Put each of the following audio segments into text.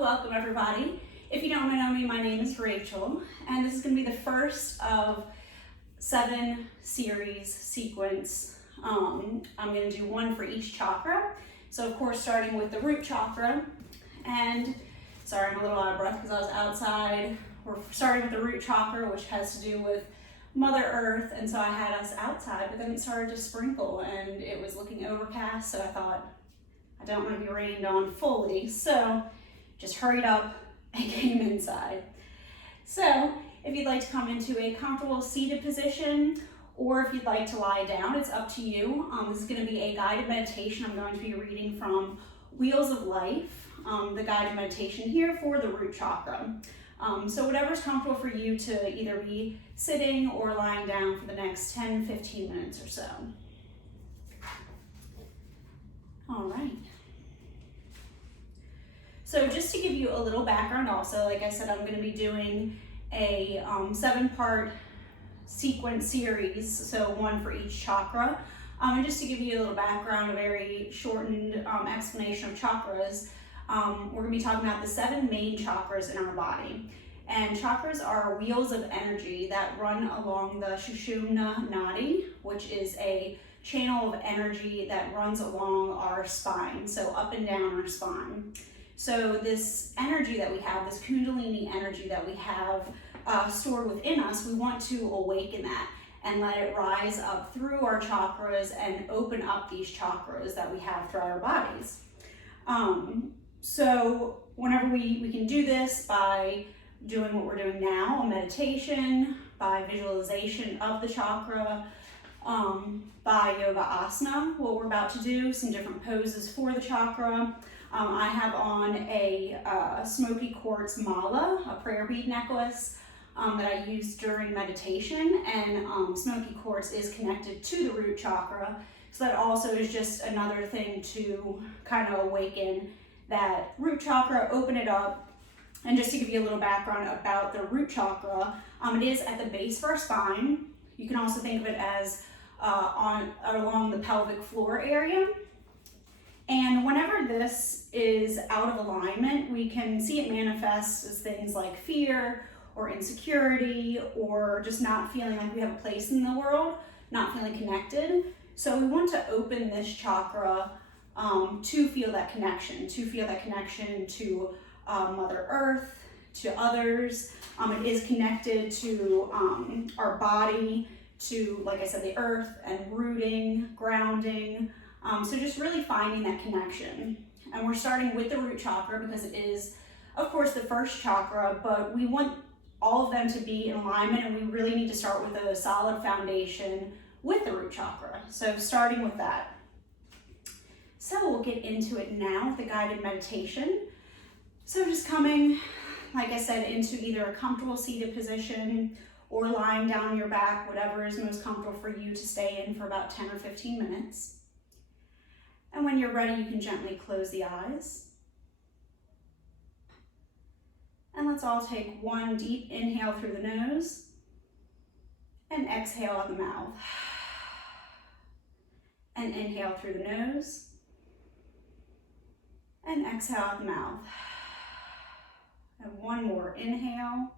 welcome everybody. If you don't know me, my name is Rachel, and this is going to be the first of 7 series sequence. I'm going to do one for each chakra. So of course, starting with the root chakra, and sorry, I'm a little out of breath because I was outside. We're starting with the root chakra, which has to do with Mother Earth, and so I had us outside, but then it started to sprinkle and it was looking overcast, so I thought, I don't want to be rained on fully, so just hurried up and came inside. So if you'd like to come into a comfortable seated position, or if you'd like to lie down, it's up to you. This is going to be a guided meditation. I'm going to be reading from Wheels of Life, the guided meditation here for the root chakra. So whatever's comfortable for you to either be sitting or lying down for the next 10-15 minutes or so. All right. So just to give you a little background also, like I said, I'm going to be doing a 7-part sequence series, so one for each chakra. And just to give you a little background, a very shortened explanation of chakras, we're going to be talking about the 7 main chakras in our body. And chakras are wheels of energy that run along the Sushumna Nadi, which is a channel of energy that runs along our spine, so up and down our spine. So this energy that we have, this Kundalini energy that we have stored within us, we want to awaken that and let it rise up through our chakras and open up these chakras that we have throughout our bodies. So whenever we can do this by doing what we're doing now, a meditation, by visualization of the chakra, by yoga asana, what we're about to do, some different poses for the chakra. I have on a smoky quartz mala, a prayer bead necklace that I use during meditation, and smoky quartz is connected to the root chakra, so that also is just another thing to kind of awaken that root chakra, open it up. And just to give you a little background about the root chakra, it is at the base of our spine. You can also think of it as along the pelvic floor area. And whenever this is out of alignment, we can see it manifest as things like fear or insecurity, or just not feeling like we have a place in the world, not feeling connected. So we want to open this chakra to feel that connection, to Mother Earth, to others. It is connected to our body, to, like I said, the earth, and rooting, grounding. So just really finding that connection. And we're starting with the root chakra because it is, of course, the first chakra, but we want all of them to be in alignment, and we really need to start with a solid foundation with the root chakra. So starting with that. So we'll get into it now with the guided meditation. So just coming, like I said, into either a comfortable seated position or lying down on your back, whatever is most comfortable for you to stay in for about 10 or 15 minutes. And when you're ready, you can gently close the eyes. And let's all take one deep inhale through the nose and exhale out the mouth. And inhale through the nose and exhale out the mouth. And one more inhale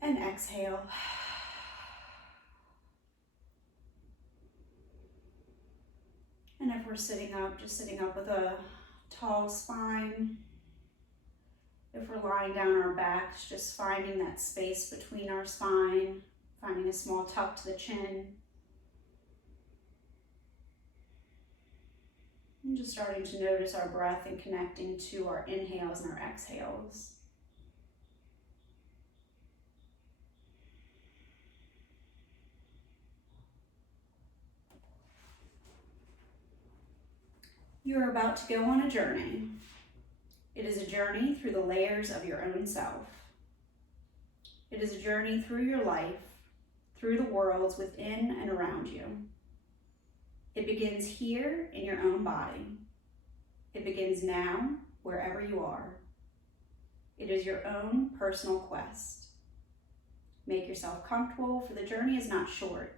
and exhale. And if we're sitting up, just sitting up with a tall spine. If we're lying down on our backs, just finding that space between our spine, finding a small tuck to the chin. And just starting to notice our breath and connecting to our inhales and our exhales. You are about to go on a journey. It is a journey through the layers of your own self. It is a journey through your life, through the worlds within and around you. It begins here in your own body. It begins now, wherever you are. It is your own personal quest. Make yourself comfortable, for the journey is not short.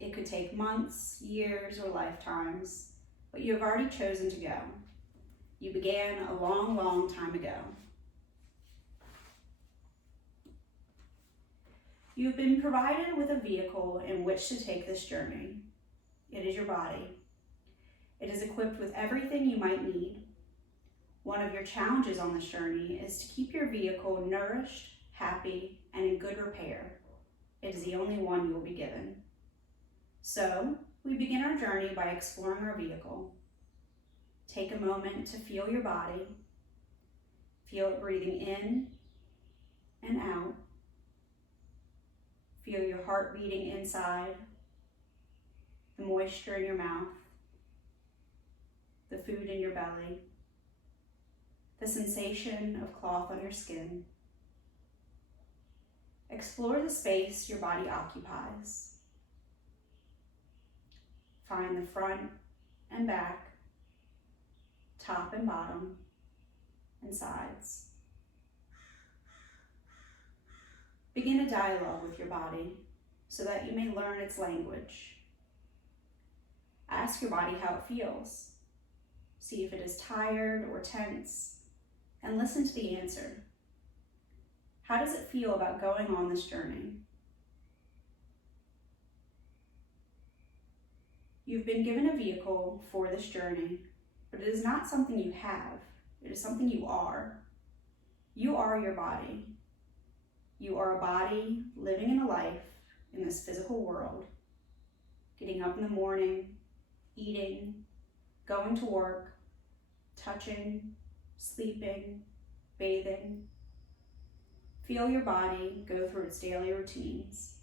It could take months, years, or lifetimes, but you have already chosen to go. You began a long, long time ago. You've been provided with a vehicle in which to take this journey. It is your body. It is equipped with everything you might need. One of your challenges on this journey is to keep your vehicle nourished, happy, and in good repair. It is the only one you will be given. So, we begin our journey by exploring our vehicle. Take a moment to feel your body. Feel it breathing in and out. Feel your heart beating inside, the moisture in your mouth, the food in your belly, the sensation of cloth on your skin. Explore the space your body occupies. Find the front and back, top and bottom, and sides. Begin a dialogue with your body so that you may learn its language. Ask your body how it feels. See if it is tired or tense, and listen to the answer. How does it feel about going on this journey? You've been given a vehicle for this journey, but it is not something you have. It is something you are. You are your body. You are a body living in a life in this physical world, getting up in the morning, eating, going to work, touching, sleeping, bathing. Feel your body go through its daily routines.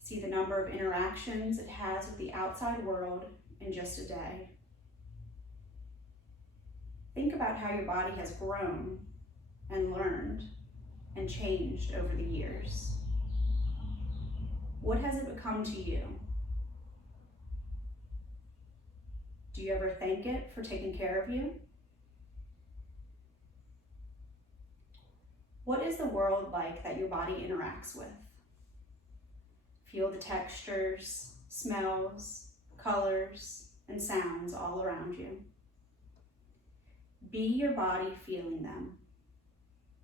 See the number of interactions it has with the outside world in just a day. Think about how your body has grown and learned and changed over the years. What has it become to you? Do you ever thank it for taking care of you? What is the world like that your body interacts with? Feel the textures, smells, colors, and sounds all around you. Be your body feeling them.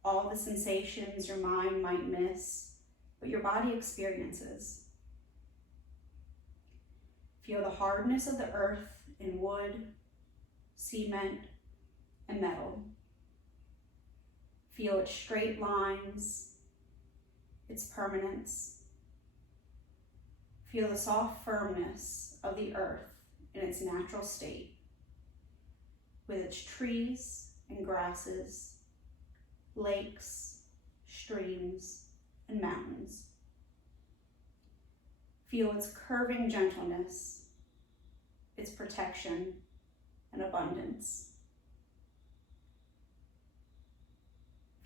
All the sensations your mind might miss, but your body experiences. Feel the hardness of the earth in wood, cement, and metal. Feel its straight lines, its permanence. Feel the soft firmness of the earth in its natural state, with its trees and grasses, lakes, streams, and mountains. Feel its curving gentleness, its protection and abundance.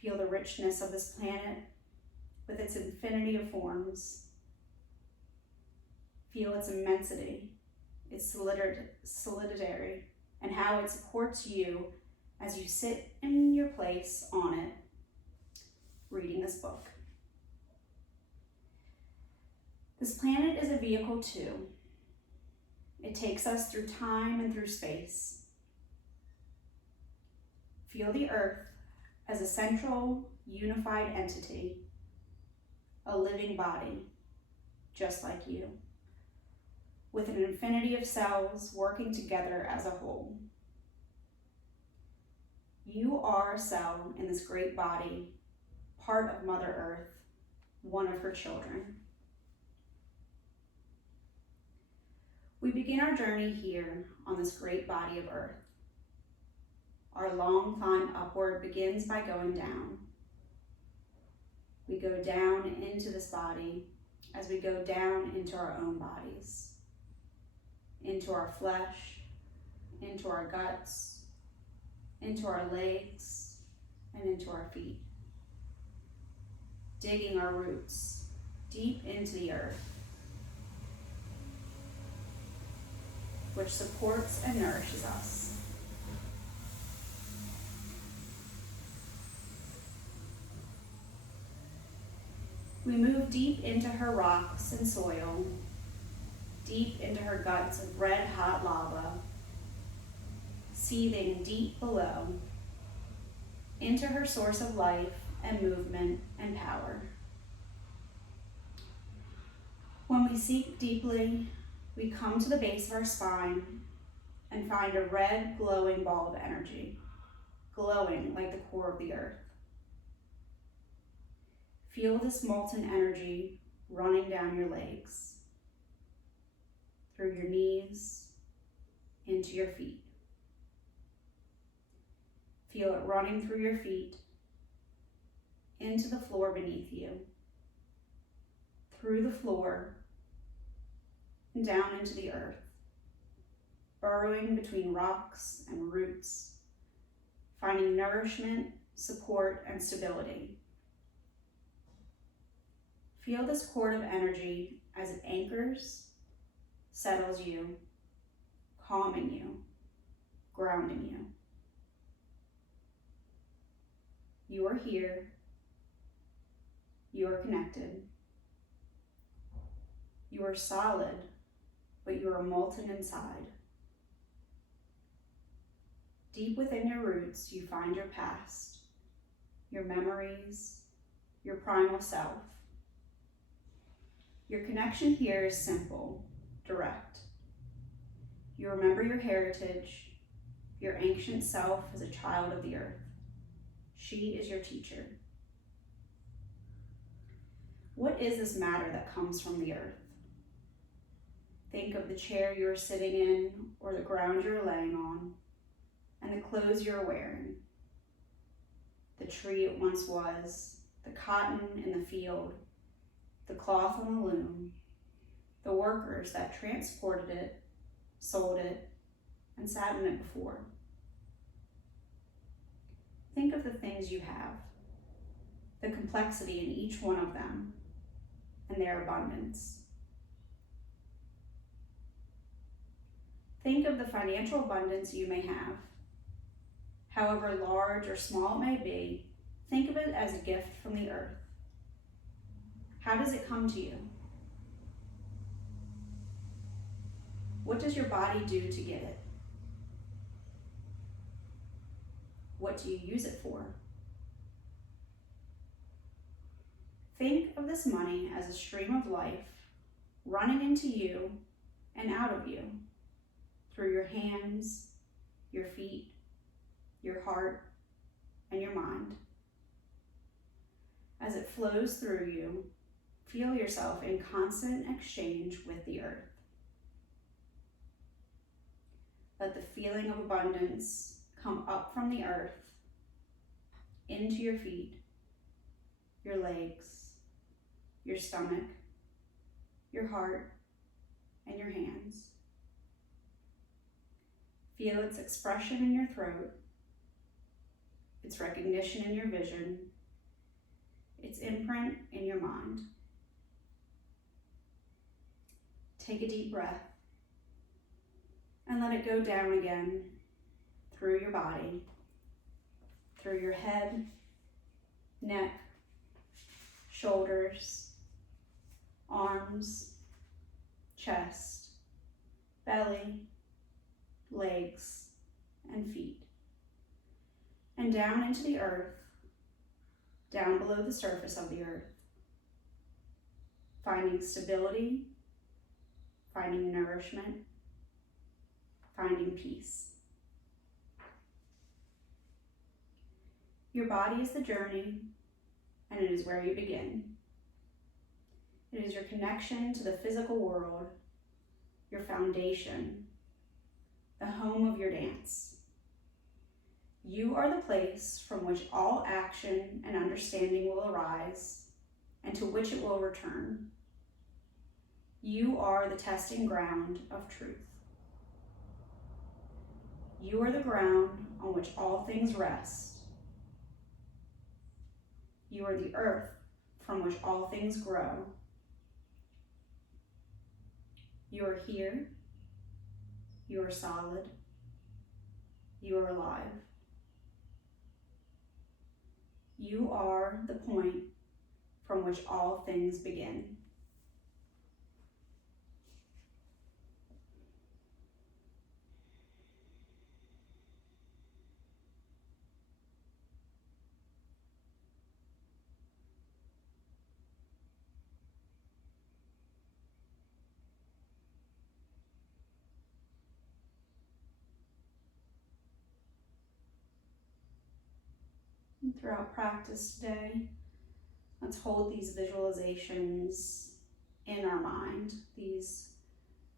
Feel the richness of this planet with its infinity of forms. Feel its immensity, its solidity, and how it supports you as you sit in your place on it, reading this book. This planet is a vehicle too. It takes us through time and through space. Feel the earth as a central, unified entity, a living body, just like you, with an infinity of cells working together as a whole. You are a cell in this great body, part of Mother Earth, one of her children. We begin our journey here on this great body of Earth. Our long climb upward begins by going down. We go down into this body as we go down into our own bodies, into our flesh, into our guts, into our legs, and into our feet, digging our roots deep into the earth, which supports and nourishes us. We move deep into her rocks and soil, deep into her guts of red hot lava, seething deep below into her source of life and movement and power. When we seek deeply, we come to the base of our spine and find a red glowing ball of energy, glowing like the core of the earth. Feel this molten energy running down your legs, through your knees, into your feet. Feel it running through your feet, into the floor beneath you, through the floor, and down into the earth, burrowing between rocks and roots, finding nourishment, support, and stability. Feel this cord of energy as it anchors, settles you, calming you, grounding you. You are here. You are connected. You are solid, but you are molten inside. Deep within your roots, you find your past, your memories, your primal self. Your connection here is simple, direct. You remember your heritage, your ancient self as a child of the earth. She is your teacher. What is this matter that comes from the earth? Think of the chair you are sitting in or the ground you're laying on, and the clothes you're wearing. The tree it once was, the cotton in the field, the cloth on the loom, the workers that transported it, sold it, and sat in it before. Think of the things you have, the complexity in each one of them, and their abundance. Think of the financial abundance you may have. However large or small it may be, think of it as a gift from the earth. How does it come to you? What does your body do to get it? What do you use it for? Think of this money as a stream of life running into you and out of you, through your hands, your feet, your heart, and your mind. As it flows through you, feel yourself in constant exchange with the earth. Let the feeling of abundance come up from the earth, into your feet, your legs, your stomach, your heart, and your hands. Feel its expression in your throat, its recognition in your vision, its imprint in your mind. Take a deep breath and let it go down again through your body, through your head, neck, shoulders, arms, chest, belly, legs, and feet, and down into the earth, down below the surface of the earth, finding stability, finding nourishment, finding peace. Your body is the journey, and it is where you begin. It is your connection to the physical world, your foundation, the home of your dance. You are the place from which all action and understanding will arise, and to which it will return. You are the testing ground of truth. You are the ground on which all things rest. You are the earth from which all things grow. You are here. You are solid. You are alive. You are the point from which all things begin. throughout practice today, let's hold these visualizations in our mind, these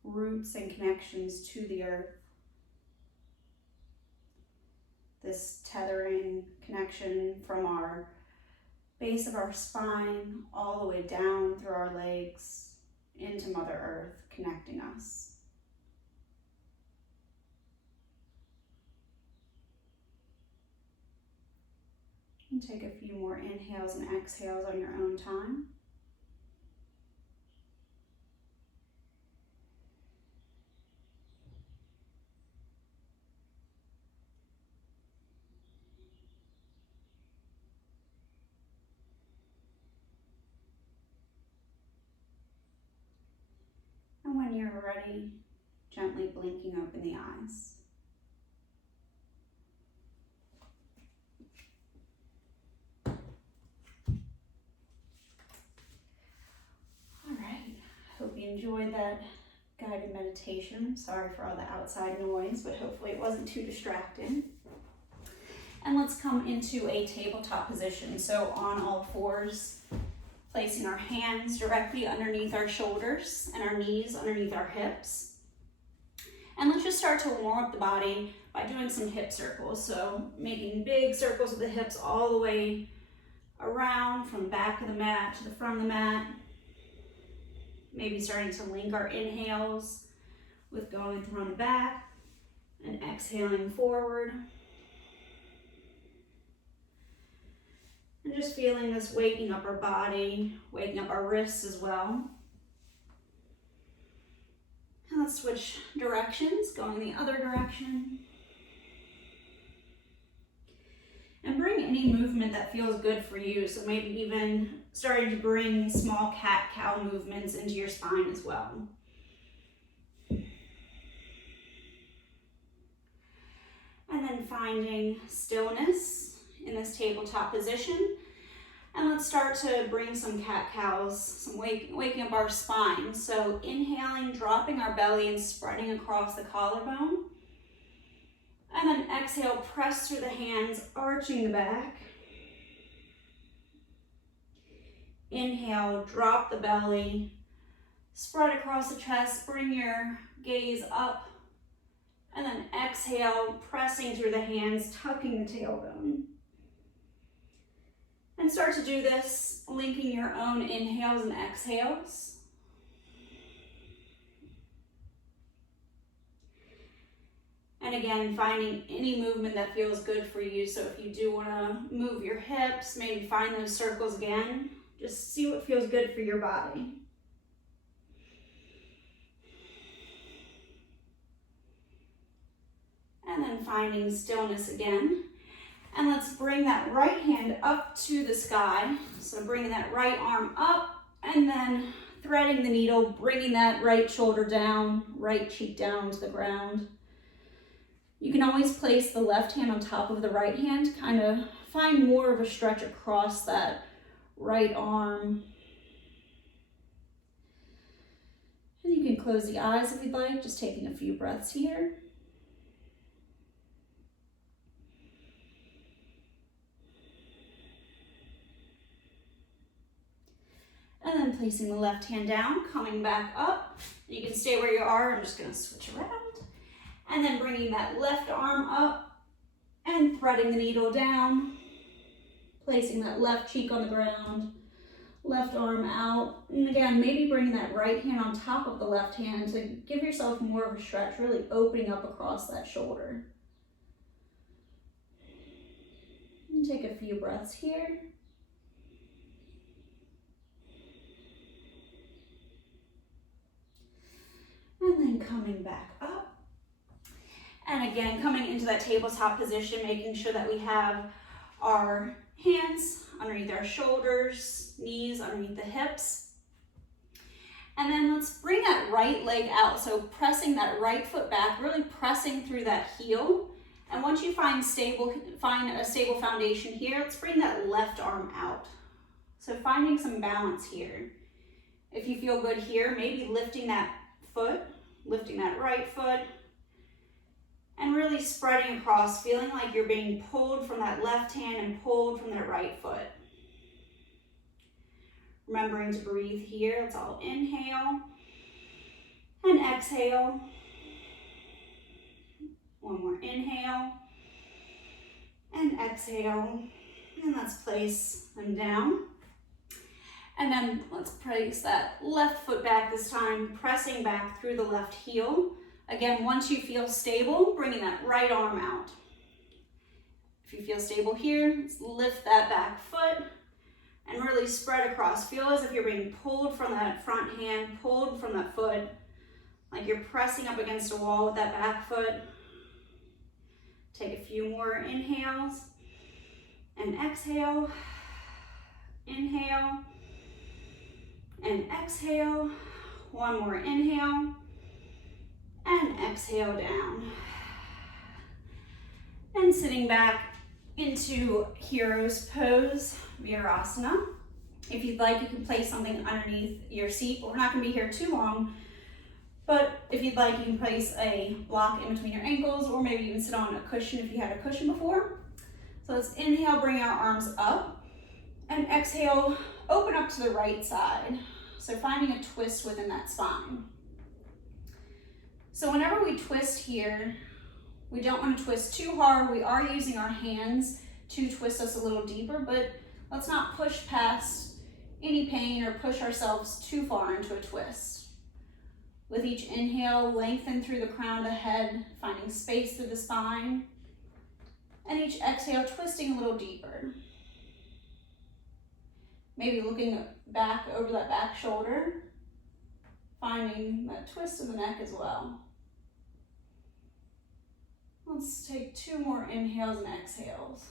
roots and connections to the earth, this tethering connection from our base of our spine all the way down through our legs into Mother Earth, connecting us. And take a few more inhales and exhales on your own time. And when you're ready, gently blinking open the eyes. All right, hope you enjoyed that guided meditation. Sorry for all the outside noise, but hopefully it wasn't too distracting. And let's come into a tabletop position. So on all fours, placing our hands directly underneath our shoulders and our knees underneath our hips. And let's just start to warm up the body by doing some hip circles. So making big circles with the hips all the way around from the back of the mat to the front of the mat. Maybe starting to link our inhales with going through on the back and exhaling forward. And just feeling this waking up our body, waking up our wrists as well. And let's switch directions, going the other direction. And bring any movement that feels good for you. So maybe even starting to bring small cat-cow movements into your spine as well. And then finding stillness in this tabletop position. And let's start to bring some cat-cows, some waking up our spine. So inhaling, dropping our belly and spreading across the collarbone. And then exhale, press through the hands, arching the back. Inhale, drop the belly, spread across the chest, bring your gaze up. And then exhale, pressing through the hands, tucking the tailbone. And start to do this, linking your own inhales and exhales. And again, finding any movement that feels good for you. So if you do want to move your hips, maybe find those circles again. Just see what feels good for your body. And then finding stillness again. And let's bring that right hand up to the sky. So bringing that right arm up and then threading the needle, bringing that right shoulder down, right cheek down to the ground. You can always place the left hand on top of the right hand, kind of find more of a stretch across that right arm. And you can close the eyes if you'd like, just taking a few breaths here. And then placing the left hand down, coming back up. You can stay where you are. I'm just going to switch around. And then bringing that left arm up and threading the needle down. Placing that left cheek on the ground, left arm out. And again, maybe bringing that right hand on top of the left hand to give yourself more of a stretch, really opening up across that shoulder. And take a few breaths here. And then coming back up. And again, coming into that tabletop position, making sure that we have our hands underneath our shoulders, knees underneath the hips. And then let's bring that right leg out. So pressing that right foot back, really pressing through that heel. And once you find a stable foundation here, let's bring that left arm out. So finding some balance here. If you feel good here, maybe lifting that foot, lifting that right foot, and really spreading across, feeling like you're being pulled from that left hand and pulled from that right foot. Remembering to breathe here. Let's all inhale and exhale. One more inhale and exhale. And let's place them down. And then let's place that left foot back this time, pressing back through the left heel. Again, once you feel stable, bringing that right arm out. If you feel stable here, let's lift that back foot and really spread across. Feel as if you're being pulled from that front hand, pulled from that foot, like you're pressing up against a wall with that back foot. Take a few more inhales and exhale. Inhale and exhale. One more inhale and exhale down. And sitting back into hero's pose, Virasana. If you'd like, you can place something underneath your seat. We're not going to be here too long, but if you'd like, you can place a block in between your ankles, or maybe even sit on a cushion if you had a cushion before. So let's inhale, bring our arms up, and exhale, open up to the right side. So finding a twist within that spine. So whenever we twist here, we don't want to twist too hard. We are using our hands to twist us a little deeper, but let's not push past any pain or push ourselves too far into a twist. With each inhale, lengthen through the crown of the head, finding space through the spine. And each exhale, twisting a little deeper. Maybe looking back over that back shoulder, finding that twist in the neck as well. Let's take 2 more inhales and exhales.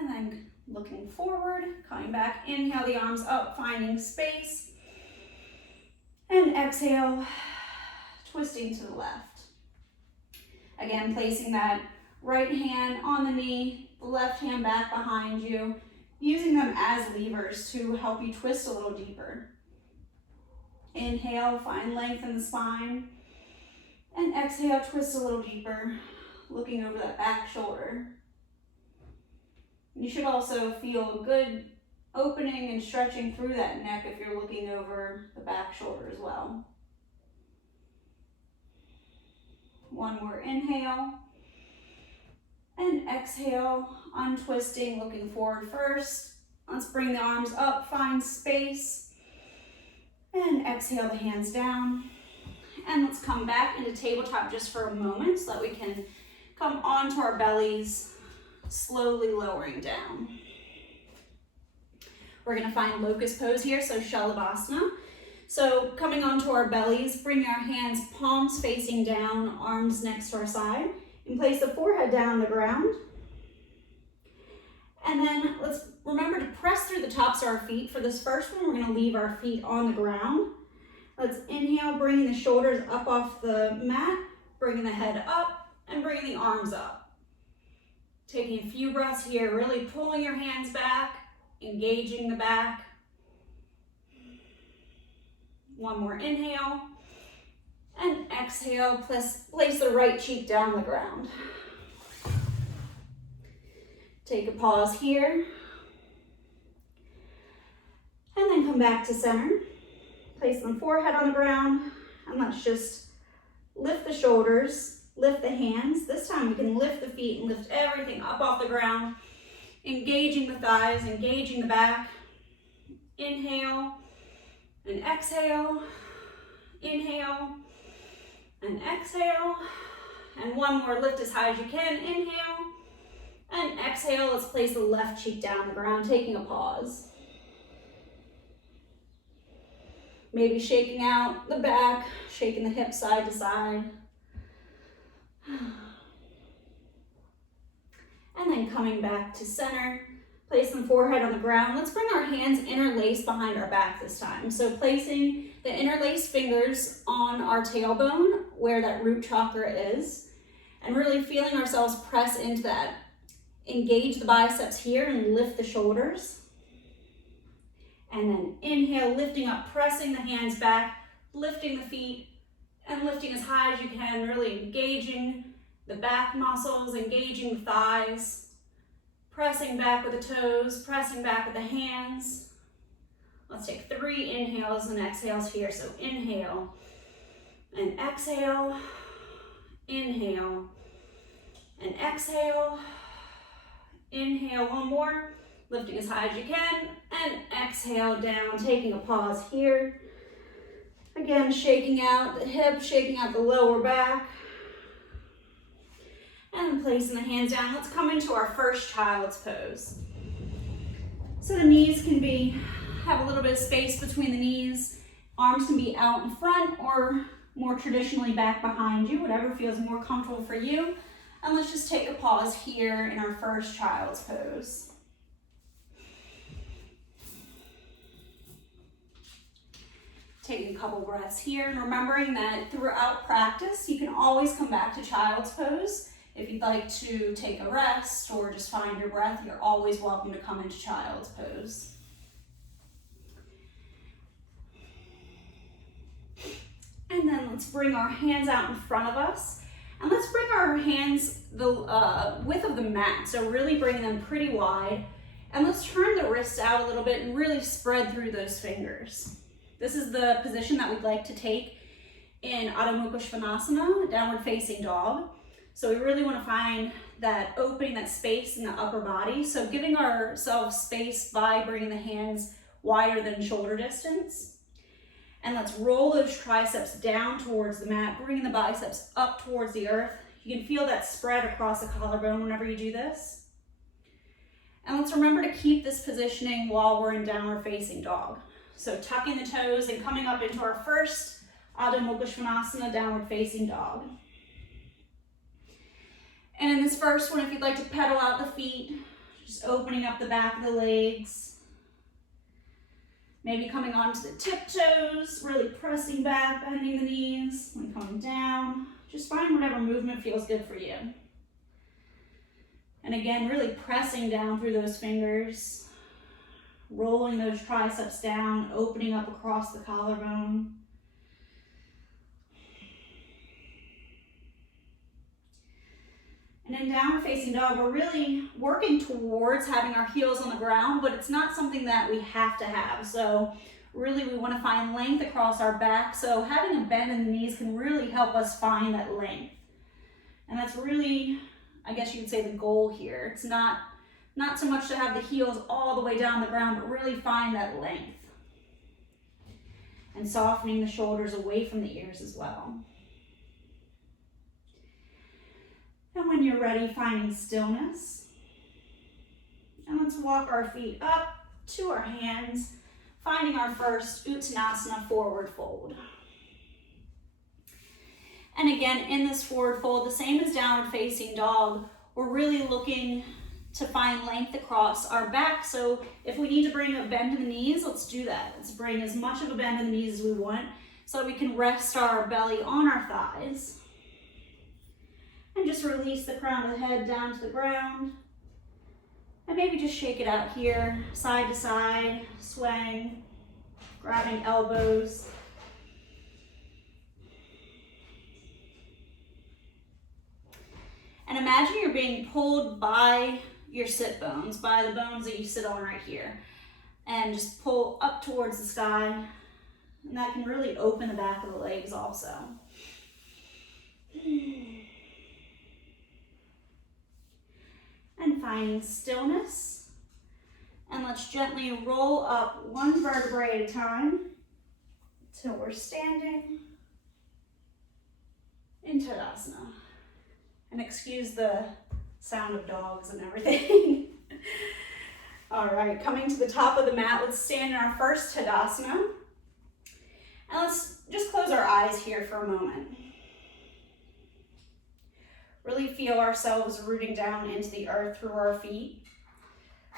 And then looking forward, coming back, inhale the arms up, finding space. And exhale, twisting to the left. Again, placing that right hand on the knee, the left hand back behind you, using them as levers to help you twist a little deeper. Inhale, find length in the spine. And exhale, twist a little deeper, looking over that back shoulder. You should also feel a good opening and stretching through that neck if you're looking over the back shoulder as well. One more inhale. And exhale, untwisting, looking forward first. Let's bring the arms up, find space. And exhale the hands down. And let's come back into tabletop just for a moment so that we can come onto our bellies, slowly lowering down. We're going to find locust pose here, so Shalabhasana. So coming onto our bellies, bring our hands, palms facing down, arms next to our side, and place the forehead down on the ground. And then let's remember to press through the tops of our feet. For this first one, we're going to leave our feet on the ground. Let's inhale, bringing the shoulders up off the mat, bringing the head up, and bringing the arms up. Taking a few breaths here, really pulling your hands back, engaging the back. One more inhale, and exhale, place the right cheek down the ground. Take a pause here, and then come back to center. Place the forehead on the ground, and let's just lift the shoulders, lift the hands. This time we can lift the feet and lift everything up off the ground, engaging the thighs, engaging the back. Inhale and exhale, inhale and exhale. And one more, lift as high as you can. Inhale and exhale. Let's place the left cheek down the ground, taking a pause. Maybe shaking out the back, shaking the hips side to side. And then coming back to center, placing the forehead on the ground. Let's bring our hands interlaced behind our back this time. So placing the interlaced fingers on our tailbone where that root chakra is, and really feeling ourselves press into that. Engage the biceps here and lift the shoulders. And then inhale, lifting up, pressing the hands back, lifting the feet, and lifting as high as you can, really engaging the back muscles, engaging the thighs, pressing back with the toes, pressing back with the hands. Let's take 3 inhales and exhales here. So inhale and exhale, inhale and exhale, inhale, one more, lifting as high as you can, and exhale down, taking a pause here. Again, shaking out the hips, shaking out the lower back, and placing the hands down. Let's come into our first child's pose. So the knees can have a little bit of space between the knees. Arms can be out in front or more traditionally back behind you, whatever feels more comfortable for you. And let's just take a pause here in our first child's pose. Taking a couple breaths here and remembering that throughout practice, you can always come back to child's pose. If you'd like to take a rest or just find your breath, you're always welcome to come into child's pose. And then let's bring our hands out in front of us. And let's bring our hands the width of the mat, so really bring them pretty wide. And let's turn the wrists out a little bit and really spread through those fingers. This is the position that we'd like to take in Adho Mukha Svanasana, downward facing dog. So we really want to find that opening, that space in the upper body. So giving ourselves space by bringing the hands wider than shoulder distance. And let's roll those triceps down towards the mat, bringing the biceps up towards the earth. You can feel that spread across the collarbone whenever you do this. And let's remember to keep this positioning while we're in downward facing dog. So tucking the toes and coming up into our first Adho Mukha Svanasana, downward facing dog. And in this first one, if you'd like to pedal out the feet, just opening up the back of the legs. Maybe coming onto the tiptoes, really pressing back, bending the knees, and coming down. Just find whatever movement feels good for you. And again, really pressing down through those fingers, rolling those triceps down, opening up across the collarbone. And in downward facing dog, we're really working towards having our heels on the ground, but it's not something that we have to have. So really we want to find length across our back. So having a bend in the knees can really help us find that length. And that's really, I guess you could say, the goal here. It's not so much to have the heels all the way down the ground, but really find that length. And softening the shoulders away from the ears as well. And when you're ready, finding stillness. And let's walk our feet up to our hands, finding our first Uttanasana, forward fold. And again, in this forward fold, the same as downward facing dog, we're really looking to find length across our back. So if we need to bring a bend in the knees, let's do that. Let's bring as much of a bend in the knees as we want so we can rest our belly on our thighs. And just release the crown of the head down to the ground. And maybe just shake it out here, side to side, swaying, grabbing elbows. And imagine you're being pulled by your sit bones, by the bones that you sit on right here. And just pull up towards the sky. And that can really open the back of the legs also. And finding stillness. And let's gently roll up one vertebrae at a time till we're standing in Tadasana. And excuse the sound of dogs and everything. All right, coming to the top of the mat, let's stand in our first Tadasana. And let's just close our eyes here for a moment. Really feel ourselves rooting down into the earth through our feet.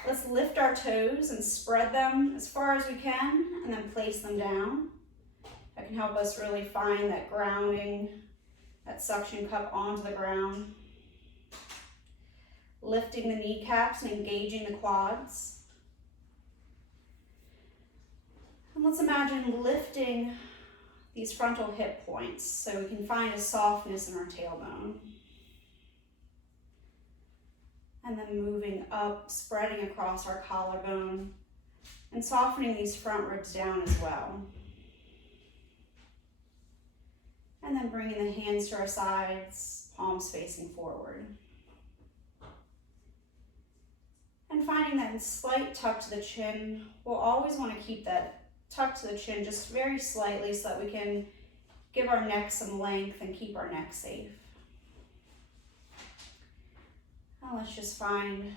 Let's lift our toes and spread them as far as we can and then place them down. That can help us really find that grounding, that suction cup onto the ground. Lifting the kneecaps and engaging the quads. And let's imagine lifting these frontal hip points so we can find a softness in our tailbone. And then moving up, spreading across our collarbone and softening these front ribs down as well. And then bringing the hands to our sides, palms facing forward. And finding that slight tuck to the chin, we'll always want to keep that tuck to the chin just very slightly so that we can give our neck some length and keep our neck safe. And let's just find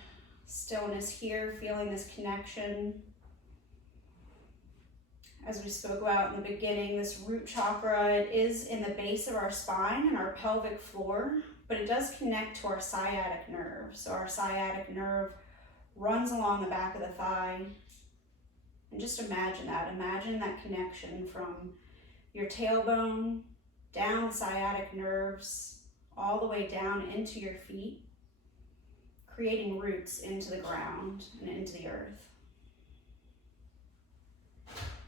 stillness here, feeling this connection. As we spoke about in the beginning, this root chakra, it is in the base of our spine and our pelvic floor, but it does connect to our sciatic nerve. So our sciatic nerve runs along the back of the thigh. And just imagine that. Imagine that connection from your tailbone, down the sciatic nerves, all the way down into your feet, creating roots into the ground and into the earth.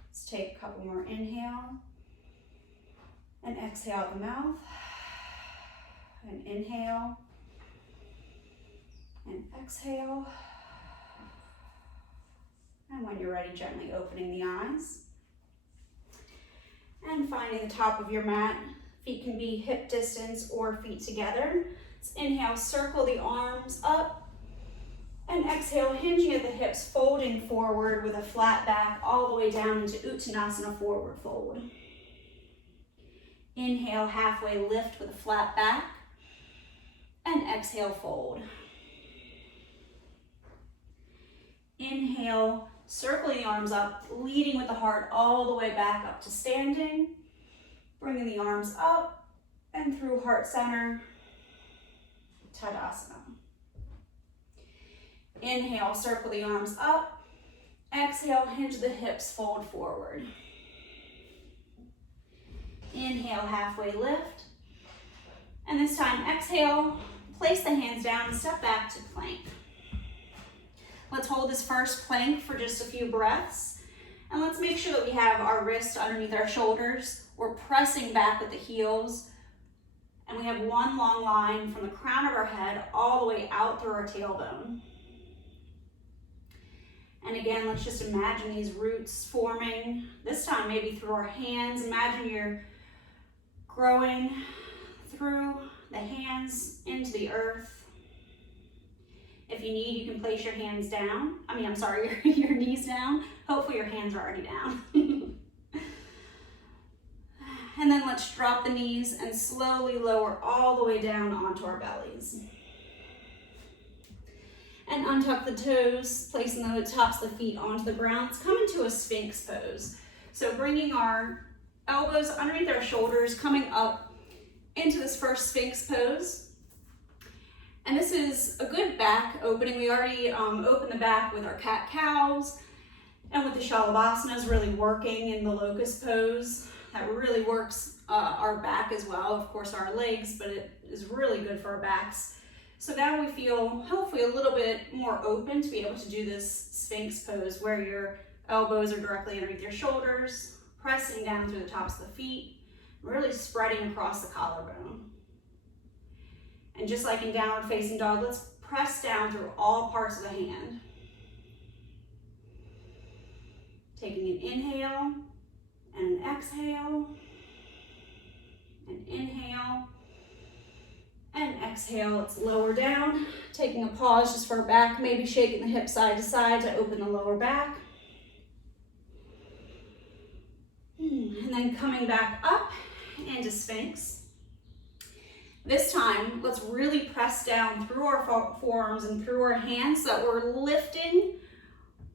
Let's take a couple more inhale and exhale out the mouth. And inhale and exhale. And when you're ready, gently opening the eyes. And finding the top of your mat. Feet can be hip distance or feet together. Let's inhale, circle the arms up. And exhale, hinging at the hips, folding forward with a flat back all the way down into Uttanasana, forward fold. Inhale, halfway lift with a flat back. And exhale, fold. Inhale, circling the arms up, leading with the heart all the way back up to standing. Bringing the arms up and through heart center, Tadasana. Inhale, circle the arms up. Exhale, hinge the hips, fold forward. Inhale, halfway lift. And this time, exhale, place the hands down and step back to plank. Let's hold this first plank for just a few breaths. And let's make sure that we have our wrists underneath our shoulders. We're pressing back with the heels. And we have one long line from the crown of our head all the way out through our tailbone. And again, let's just imagine these roots forming, this time maybe through our hands. Imagine you're growing through the hands into the earth. If you need, you can place your hands down. Your knees down. Hopefully your hands are already down. And then let's drop the knees and slowly lower all the way down onto our bellies. And untuck the toes, placing the tops of the feet onto the ground. Let's come into a Sphinx pose. So bringing our elbows underneath our shoulders, coming up into this first Sphinx pose. And this is a good back opening. We already opened the back with our cat-cows and with the Shalabhasanas, really working in the locust pose. That really works our back as well, of course our legs, but it is really good for our backs. So now we feel hopefully a little bit more open to be able to do this Sphinx pose where your elbows are directly underneath your shoulders, pressing down through the tops of the feet, really spreading across the collarbone. And just like in downward facing dog, let's press down through all parts of the hand. Taking an inhale and an exhale, and inhale and exhale. Let's lower down, taking a pause just for our back, maybe shaking the hips side to side to open the lower back. And then coming back up into Sphinx. This time, let's really press down through our forearms and through our hands so that we're lifting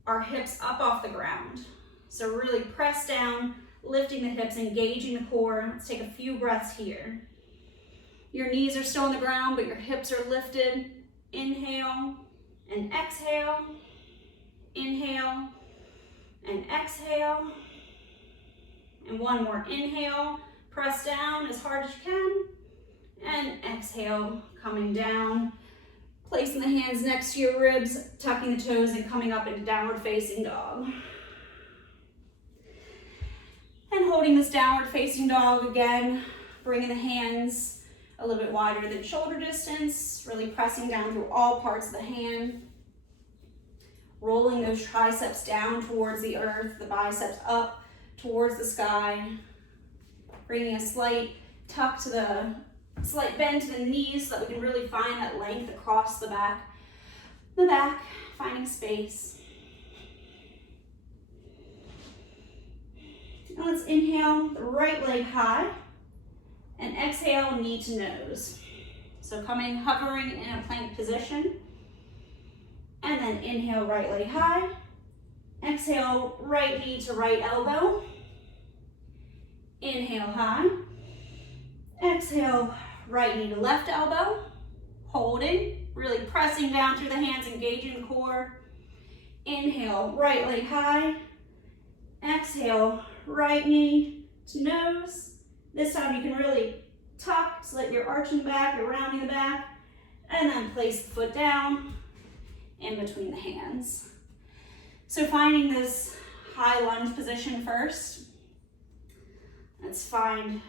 our hips up off the ground. So really press down, lifting the hips, engaging the core. Let's take a few breaths here. Your knees are still on the ground, but your hips are lifted. Inhale and exhale. Inhale and exhale. And one more inhale. Press down as hard as you can. And exhale, coming down. Placing the hands next to your ribs, tucking the toes and coming up into downward facing dog. holding this downward facing dog again, bringing the hands a little bit wider than shoulder distance, really pressing down through all parts of the hand. Rolling those triceps down towards the earth, the biceps up towards the sky. Bringing a slight tuck to the, slight bend to the knees so that we can really find that length across the back. The back, finding space. And let's inhale the right leg high and exhale knee to nose. So hovering in a plank position. And then inhale right leg high. Exhale right knee to right elbow. Inhale high. Exhale right knee to left elbow. Holding, really pressing down through the hands, engaging the core. Inhale right leg high. Exhale right knee to nose. This time you can really tuck so that you're arching the back, you're rounding the back, and then place the foot down in between the hands. So finding this high lunge position first. Let's find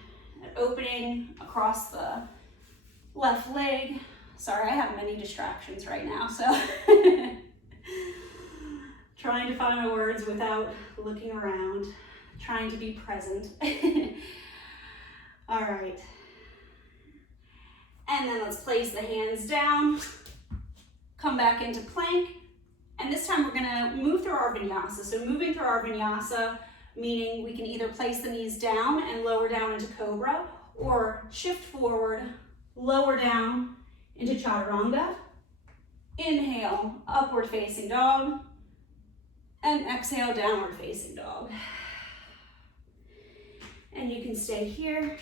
an opening across the left leg. Sorry, I have many distractions right now, so trying to find my words without looking around, trying to be present. All right. And then let's place the hands down, come back into plank, and this time we're gonna move through our vinyasa. So moving through our vinyasa, meaning we can either place the knees down and lower down into cobra, or shift forward, lower down into chaturanga. Inhale, upward facing dog, and exhale, downward facing dog. And you can stay here,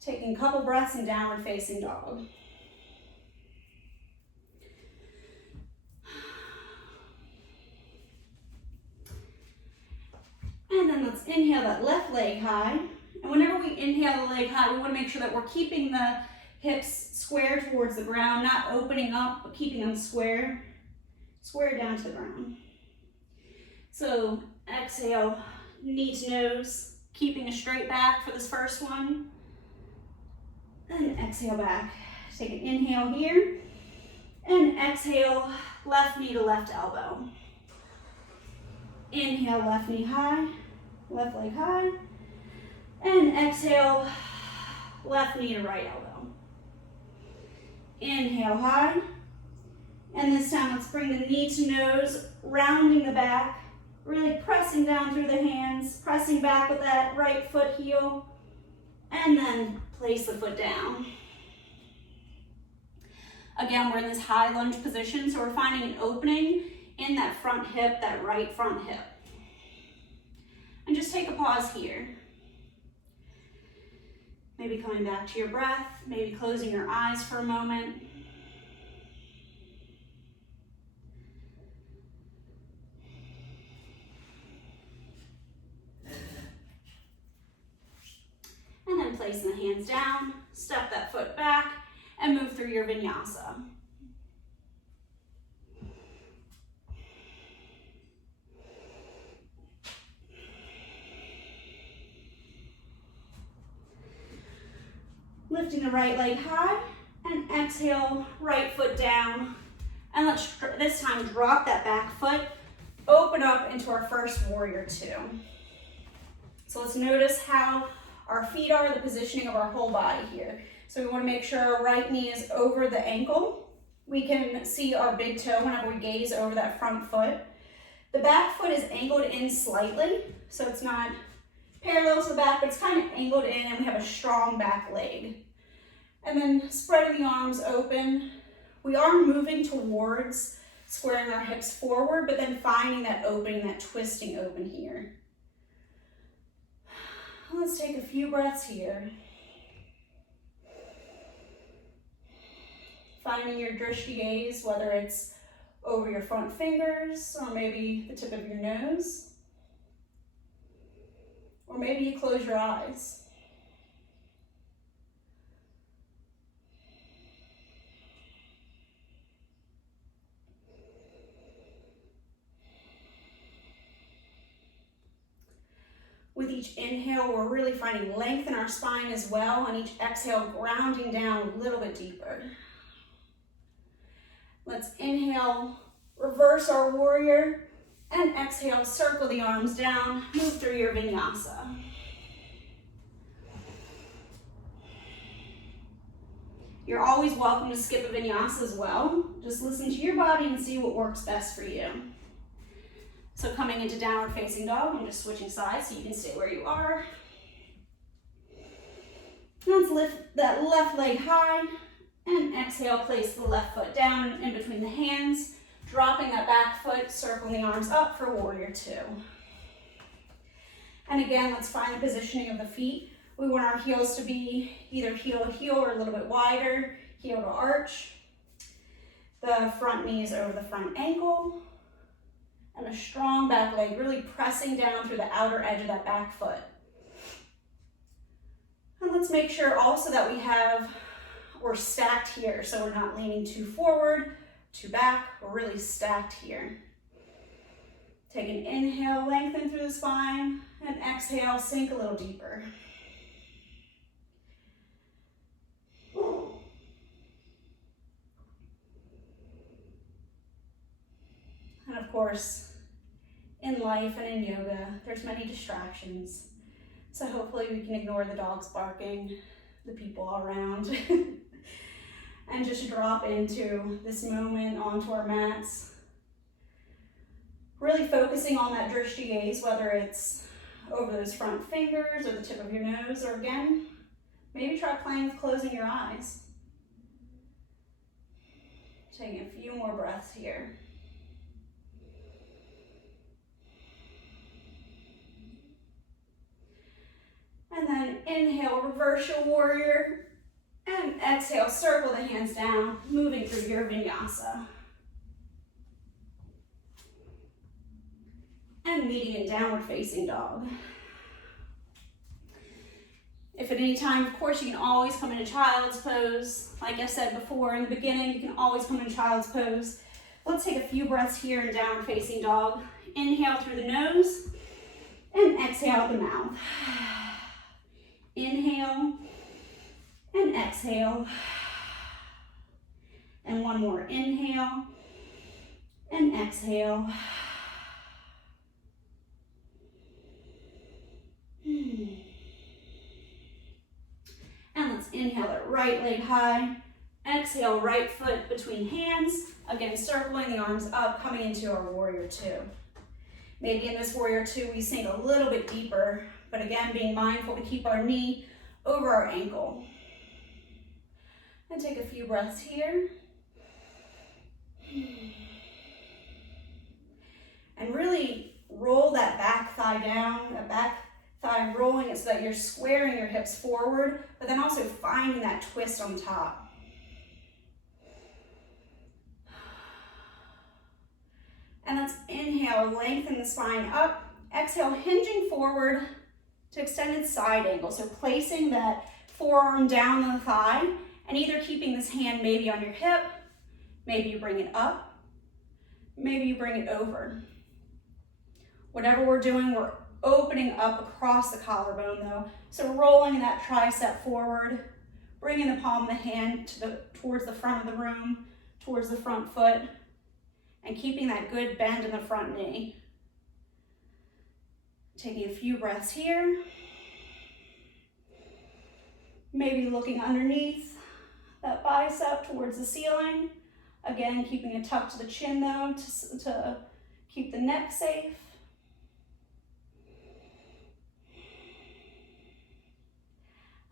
taking a couple breaths in downward facing dog. And then let's inhale that left leg high. And whenever we inhale the leg high, we want to make sure that we're keeping the hips square towards the ground, not opening up, but keeping them square down to the ground. So exhale, knee to nose, keeping a straight back for this first one. And exhale back. Take an inhale here. And exhale, left knee to left elbow. Inhale, left knee high, left leg high. And exhale, left knee to right elbow. Inhale high. And this time let's bring the knee to nose, rounding the back, really pressing down through the hands, pressing back with that right foot heel, and then place the foot down. Again, we're in this high lunge position, so we're finding an opening in that front hip, that right front hip. And just take a pause here. Maybe coming back to your breath, maybe closing your eyes for a moment. And then placing the hands down, step that foot back, and move through your vinyasa. Lifting the right leg high, and exhale, right foot down. And let's this time drop that back foot, open up into our first warrior two. So let's notice how our feet are, the positioning of our whole body here. So we want to make sure our right knee is over the ankle. We can see our big toe whenever we gaze over that front foot. The back foot is angled in slightly, so it's not parallel to the back, but it's kind of angled in, and we have a strong back leg. And then spreading the arms open. We are moving towards squaring our hips forward, but then finding that opening, that twisting open here. Let's take a few breaths here. Finding your drishti gaze, whether it's over your front fingers, or maybe the tip of your nose. Or maybe you close your eyes. With each inhale, we're really finding length in our spine as well, and each exhale, grounding down a little bit deeper. Let's inhale, reverse our warrior, and exhale, circle the arms down, move through your vinyasa. You're always welcome to skip a vinyasa as well. Just listen to your body and see what works best for you. So coming into downward facing dog, I'm just switching sides so you can stay where you are. Let's lift that left leg high and exhale, place the left foot down in between the hands, dropping that back foot, circling the arms up for warrior two. And again, let's find the positioning of the feet. We want our heels to be either heel to heel or a little bit wider, heel to arch. The front knee is over the front ankle. And a strong back leg, really pressing down through the outer edge of that back foot. And let's make sure also that we're stacked here, so we're not leaning too forward, too back, we're really stacked here. Take an inhale, lengthen through the spine, and exhale, sink a little deeper. And of course, in life and in yoga, there's many distractions. So hopefully we can ignore the dogs barking, the people all around, and just drop into this moment onto our mats. Really focusing on that drishti gaze, whether it's over those front fingers or the tip of your nose, or again, maybe try playing with closing your eyes. Taking a few more breaths here. And then inhale, reverse your warrior, and exhale, circle the hands down, moving through your vinyasa. And meeting in downward facing dog. If at any time, of course, you can always come into child's pose. Like I said before in the beginning, you can always come into child's pose. Let's take a few breaths here in downward facing dog. Inhale through the nose, and exhale out the mouth. Inhale and exhale. And one more inhale and exhale. And let's inhale that right leg high. Exhale, right foot between hands. Again, circling the arms up, coming into our warrior two. Maybe in this warrior two, we sink a little bit deeper, but again, being mindful to keep our knee over our ankle. And take a few breaths here. And really roll that back thigh down, that back thigh rolling it so that you're squaring your hips forward, but then also finding that twist on top. And let's inhale, lengthen the spine up. Exhale, hinging forward to extended side angle. So placing that forearm down on the thigh and either keeping this hand maybe on your hip, maybe you bring it up, maybe you bring it over. Whatever we're doing, we're opening up across the collarbone though. So rolling that tricep forward, bringing the palm of the hand towards the front of the room, towards the front foot, and keeping that good bend in the front knee. Taking a few breaths here. Maybe looking underneath that bicep towards the ceiling. Again, keeping it tucked to the chin though to keep the neck safe.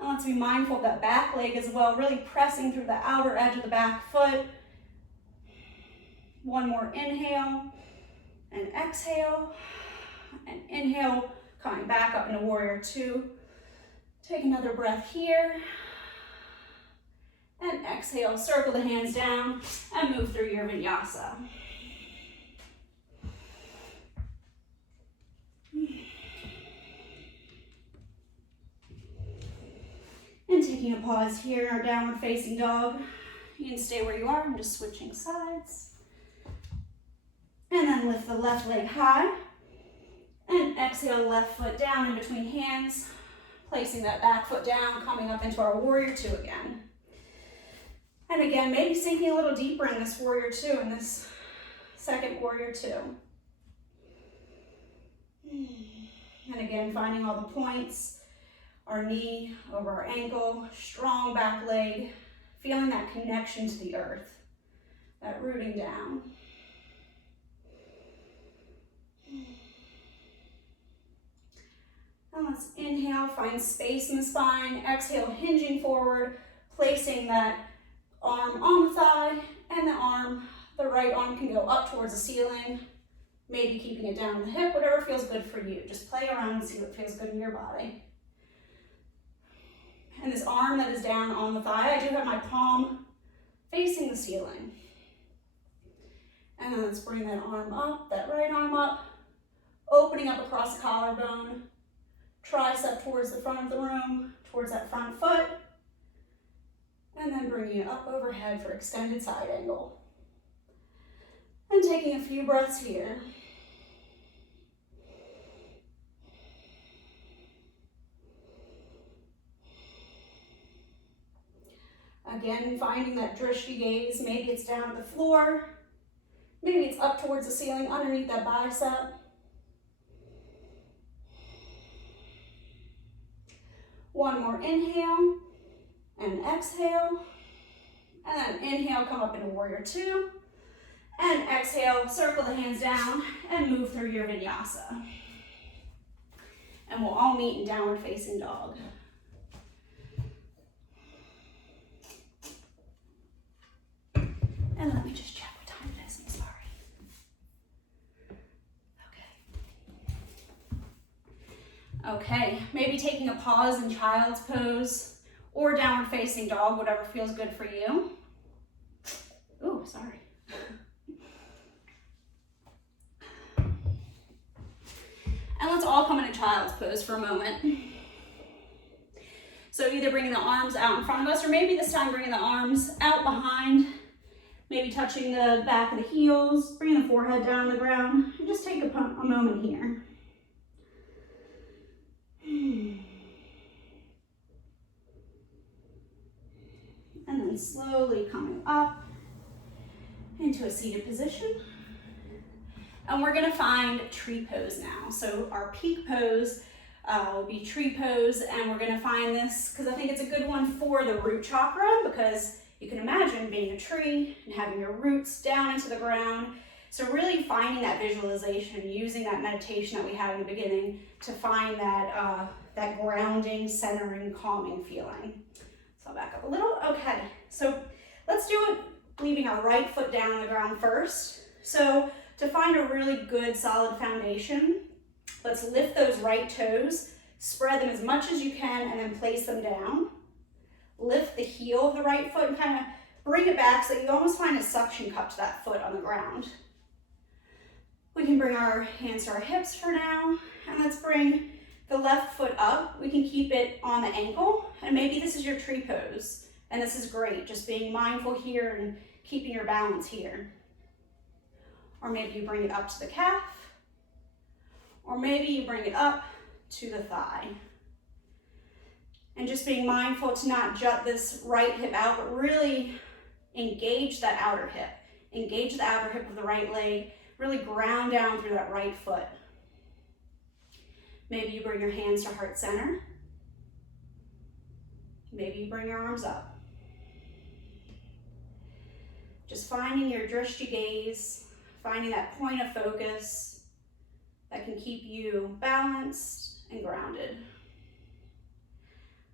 And let's be mindful of that back leg as well, really pressing through the outer edge of the back foot. One more inhale and exhale. And inhale, coming back up into warrior two. Take another breath here. And exhale, circle the hands down and move through your vinyasa. And taking a pause here in our downward facing dog. You can stay where you are, I'm just switching sides. And then lift the left leg high. And exhale, left foot down in between hands, placing that back foot down, coming up into our warrior two again. And again, maybe sinking a little deeper in this warrior two, in this second warrior two. And again, finding all the points, our knee over our ankle, strong back leg, feeling that connection to the earth, that rooting down. And let's inhale, find space in the spine. Exhale, hinging forward, placing that arm on the thigh, and the right arm can go up towards the ceiling, maybe keeping it down on the hip, whatever feels good for you. Just play around and see what feels good in your body. And this arm that is down on the thigh, I do have my palm facing the ceiling. And then let's bring that arm up, that right arm up, opening up across the collarbone, tricep towards the front of the room, towards that front foot, and then bringing it up overhead for extended side angle. And taking a few breaths here. Again, finding that drishti gaze. Maybe it's down at the floor. Maybe it's up towards the ceiling underneath that bicep. One more inhale and exhale. And then inhale, come up into warrior two. And exhale, circle the hands down and move through your vinyasa. And we'll all meet in downward facing dog. And let me just check what time it is. I'm sorry. Okay, maybe taking a pause in child's pose or downward facing dog, whatever feels good for you. Ooh, sorry. And let's all come into child's pose for a moment. So either bringing the arms out in front of us, or maybe this time bringing the arms out behind, maybe touching the back of the heels, bringing the forehead down on the ground, and just take a moment here. And then slowly coming up into a seated position. And we're gonna find tree pose now. So our peak pose will be tree pose, and we're gonna find this, because I think it's a good one for the root chakra, because you can imagine being a tree and having your roots down into the ground. So really finding that visualization, using that meditation that we had in the beginning to find that, that grounding, centering, calming feeling. So I'll back up a little. Okay, so let's do it leaving our right foot down on the ground first. So to find a really good solid foundation, let's lift those right toes, spread them as much as you can, and then place them down. Lift the heel of the right foot and kind of bring it back so you almost find a suction cup to that foot on the ground. We can bring our hands to our hips for now, and let's bring the left foot up. We can keep it on the ankle, and maybe this is your tree pose, and this is great, just being mindful here and keeping your balance here. Or maybe you bring it up to the calf, or maybe you bring it up to the thigh. And just being mindful to not jut this right hip out, but really engage that outer hip. Engage the outer hip of the right leg, really ground down through that right foot. Maybe you bring your hands to heart center. Maybe you bring your arms up. Just finding your drishti gaze, finding that point of focus that can keep you balanced and grounded.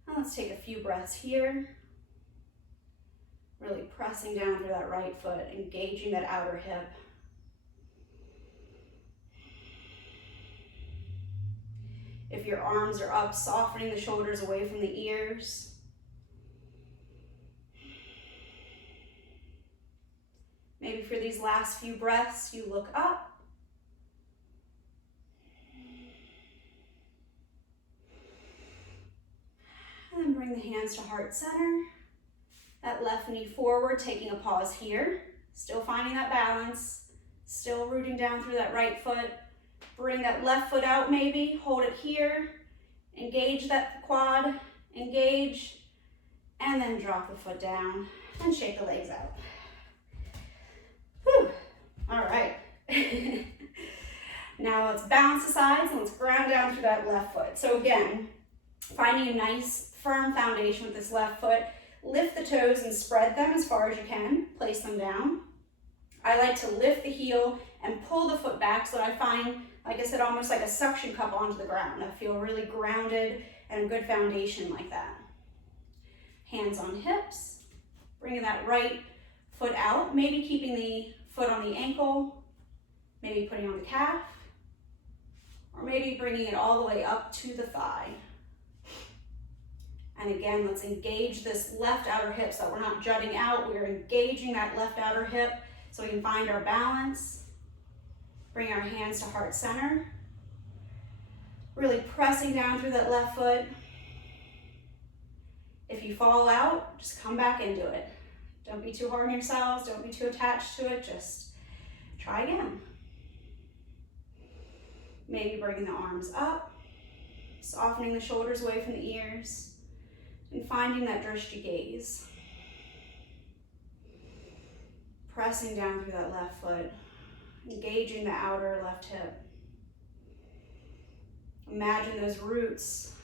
Now let's take a few breaths here. Really pressing down through that right foot, engaging that outer hip. If your arms are up, softening the shoulders away from the ears. Maybe for these last few breaths, you look up. And then bring the hands to heart center. That left knee forward, taking a pause here. Still finding that balance. Still rooting down through that right foot. Bring that left foot out maybe, hold it here, engage that quad, engage, and then drop the foot down and shake the legs out. Whew. All right. Now let's balance the sides and let's ground down through that left foot. So again, finding a nice firm foundation with this left foot, lift the toes and spread them as far as you can, place them down. I like to lift the heel and pull the foot back so that I find, like I said, almost like a suction cup onto the ground. I feel really grounded and a good foundation like that. Hands on hips, bringing that right foot out, maybe keeping the foot on the ankle, maybe putting on the calf, or maybe bringing it all the way up to the thigh. And again, let's engage this left outer hip so that we're not jutting out. We're engaging that left outer hip so we can find our balance. Bring our hands to heart center. Really pressing down through that left foot. If you fall out, just come back into it. Don't be too hard on yourselves. Don't be too attached to it. Just try again. Maybe bringing the arms up, softening the shoulders away from the ears, and finding that drishti gaze. Pressing down through that left foot, engaging the outer left hip. Imagine those roots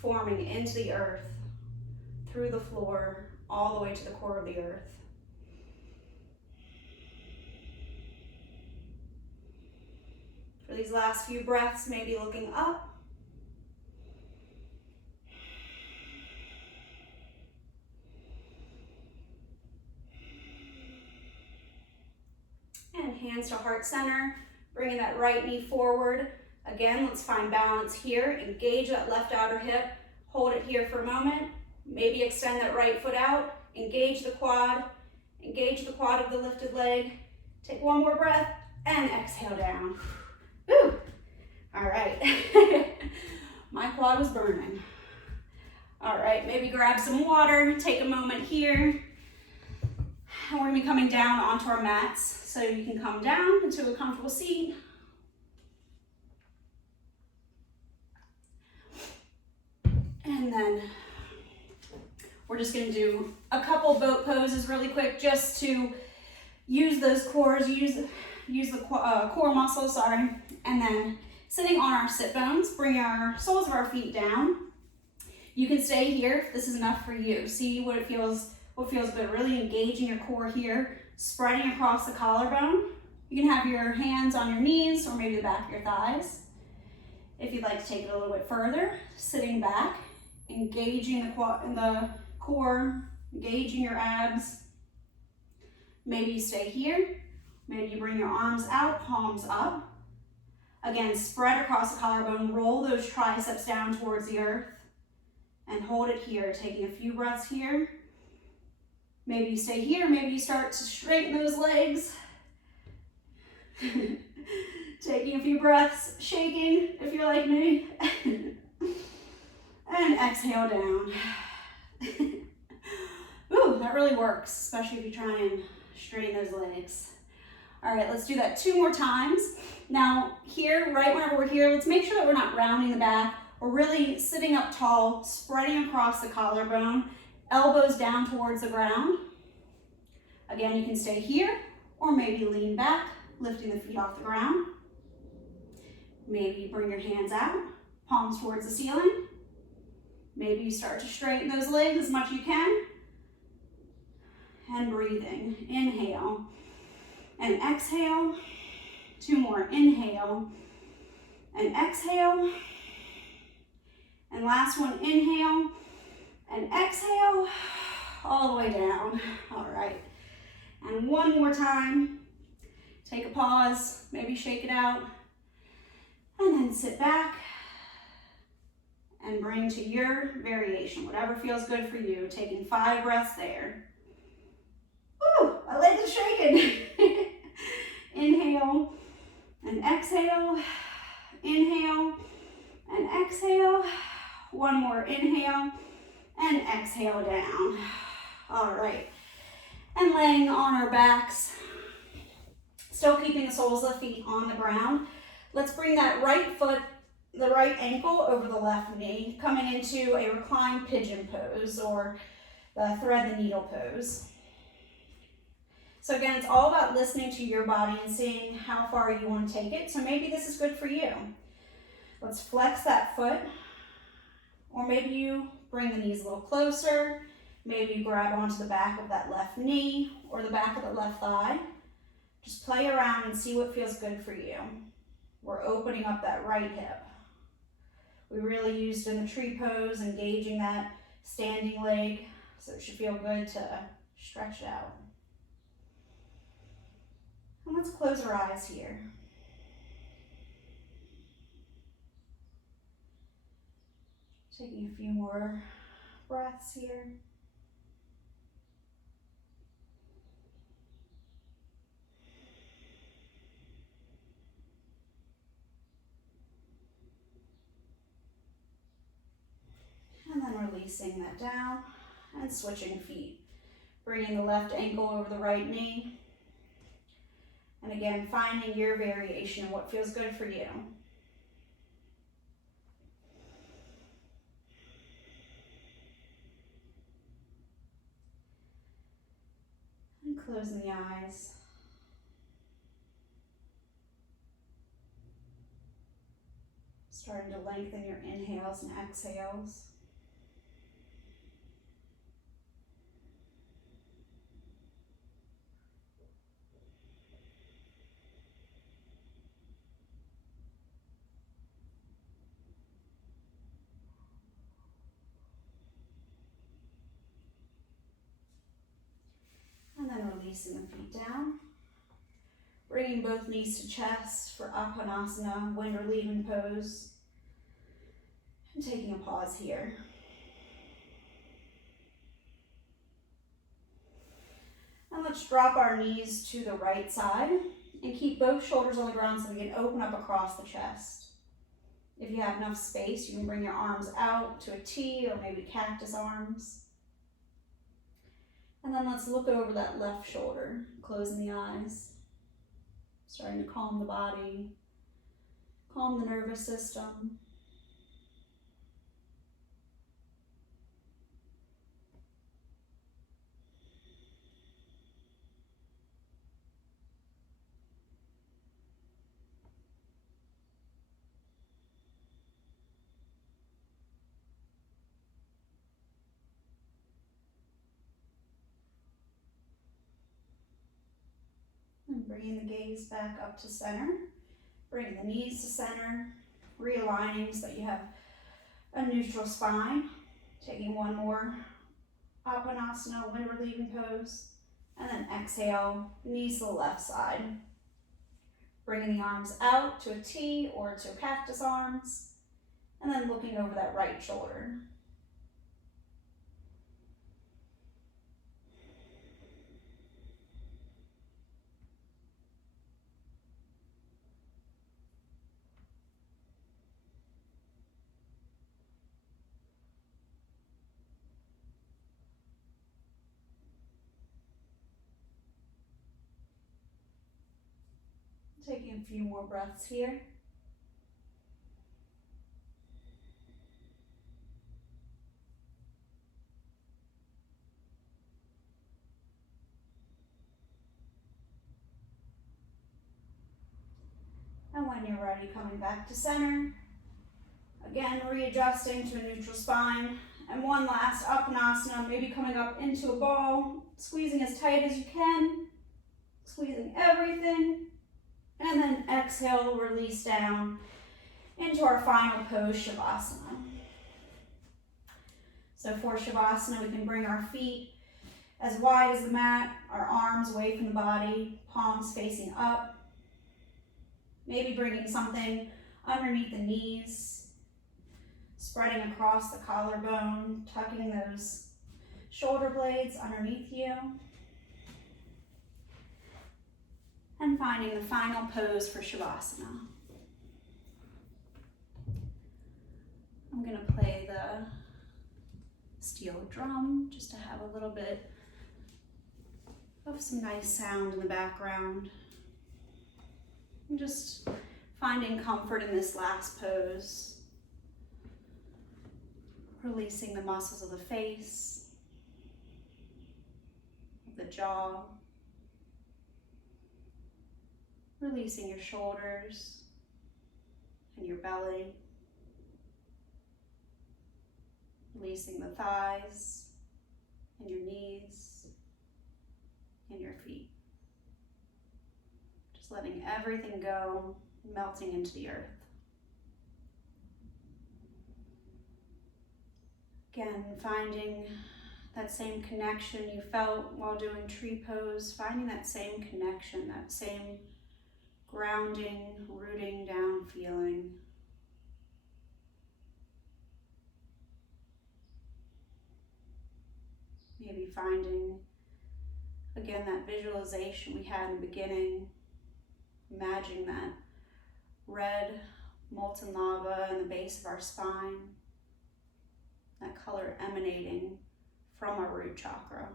forming into the earth, through the floor, all the way to the core of the earth. For these last few breaths, maybe looking up. And hands to heart center, bringing that right knee forward. Again, let's find balance here. Engage that left outer hip. Hold it here for a moment. Maybe extend that right foot out. Engage the quad. Engage the quad of the lifted leg. Take one more breath and exhale down. Woo! All right. My quad was burning. All right, maybe grab some water. Take a moment here. And we're gonna be coming down onto our mats. So you can come down into a comfortable seat. And then we're just gonna do a couple boat poses really quick just to use those cores, use the core muscles, sorry. And then sitting on our sit bones, bring our soles of our feet down. You can stay here if this is enough for you. See what feels good, really engaging your core here. Spreading across the collarbone. You can have your hands on your knees or maybe the back of your thighs. If you'd like to take it a little bit further, sitting back, engaging the core, engaging your abs. Maybe you stay here. Maybe you bring your arms out, palms up. Again, spread across the collarbone, roll those triceps down towards the earth and hold it here, taking a few breaths here. Maybe you stay here, maybe you start to straighten those legs. Taking a few breaths, shaking if you're like me. And exhale down. Ooh, that really works, especially if you try and straighten those legs. All right, let's do that 2 more times. Now here, right whenever we're here, let's make sure that we're not rounding the back. We're really sitting up tall, spreading across the collarbone, elbows down towards the ground. Again, you can stay here or maybe lean back, lifting the feet off the ground. Maybe bring your hands out, palms towards the ceiling. Maybe you start to straighten those legs as much as you can. And breathing, inhale and exhale. 2 more, inhale and exhale. And last one, inhale and exhale, all the way down. All right, and 1 more time. Take a pause, maybe shake it out, and then sit back and bring to your variation, whatever feels good for you, taking 5 breaths there. Woo, my legs are shaking. Inhale and exhale, inhale and exhale. 1 more, inhale and exhale down. All right, and laying on our backs, still keeping the soles of the feet on the ground. Let's bring that right foot, the right ankle over the left knee, coming into a reclined pigeon pose or the thread the needle pose. So again, it's all about listening to your body and seeing how far you want to take it. So maybe this is good for you. Let's flex that foot, or maybe you bring the knees a little closer. Maybe you grab onto the back of that left knee or the back of the left thigh. Just play around and see what feels good for you. We're opening up that right hip. We really used in the tree pose, engaging that standing leg, so it should feel good to stretch it out. And let's close our eyes here. Taking a few more breaths here. And then releasing that down and switching feet. Bringing the left ankle over the right knee. And again, finding your variation and what feels good for you. And closing the eyes. Starting to lengthen your inhales and exhales. And then releasing the feet down. Bringing both knees to chest for asana, wind relieving pose. And taking a pause here. And let's drop our knees to the right side and keep both shoulders on the ground so we can open up across the chest. If you have enough space, you can bring your arms out to a T or maybe cactus arms. And then let's look over that left shoulder, closing the eyes, starting to calm the body, calm the nervous system. And bringing the gaze back up to center, bringing the knees to center, realigning so that you have a neutral spine. Taking one more asana, wind relieving pose, and then exhale, knees to the left side. Bringing the arms out to a T or to cactus arms, and then looking over that right shoulder. Taking a few more breaths here. And when you're ready, coming back to center. Again, readjusting to a neutral spine. And one last asana, maybe coming up into a ball, squeezing as tight as you can, squeezing everything. And then exhale, release down into our final pose, Shavasana. So for Shavasana, we can bring our feet as wide as the mat, our arms away from the body, palms facing up. Maybe bringing something underneath the knees, spreading across the collarbone, tucking those shoulder blades underneath you. And finding the final pose for Shavasana. I'm going to play the steel drum just to have a little bit of some nice sound in the background. And just Finding comfort in this last pose. Releasing the muscles of the face, of the jaw. Releasing your shoulders and your belly. Releasing the thighs and your knees and your feet. Just letting everything go, melting into the earth. Again, finding that same connection you felt while doing tree pose, finding that same connection, that same grounding, rooting down feeling. Maybe finding, again, that visualization we had in the beginning. Imagine that red molten lava in the base of our spine, that color emanating from our root chakra.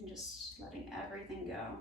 And just letting everything go.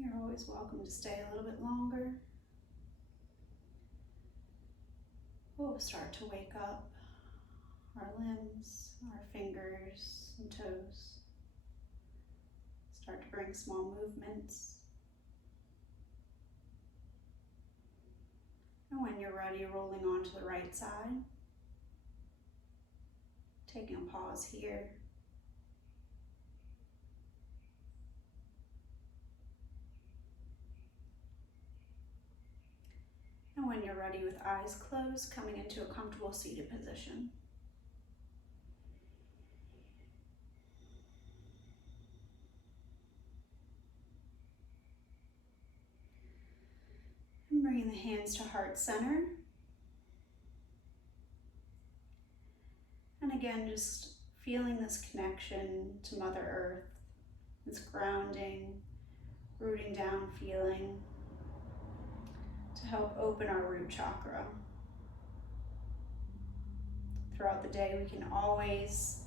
You're always welcome to stay a little bit longer. We'll start to wake up our limbs, our fingers and toes. Start to bring small movements. And when you're ready, rolling onto the right side. Taking a pause here. And when you're ready, with eyes closed, coming into a comfortable seated position. And bringing the hands to heart center. And again, just feeling this connection to Mother Earth, this grounding, rooting down feeling to help open our root chakra. Throughout the day, we can always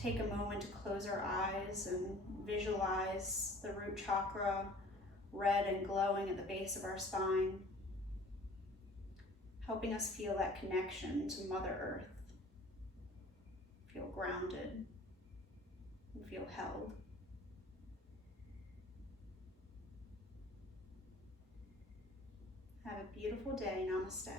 take a moment to close our eyes and visualize the root chakra red and glowing at the base of our spine, helping us feel that connection to Mother Earth, feel grounded and feel held. Have a beautiful day. Namaste.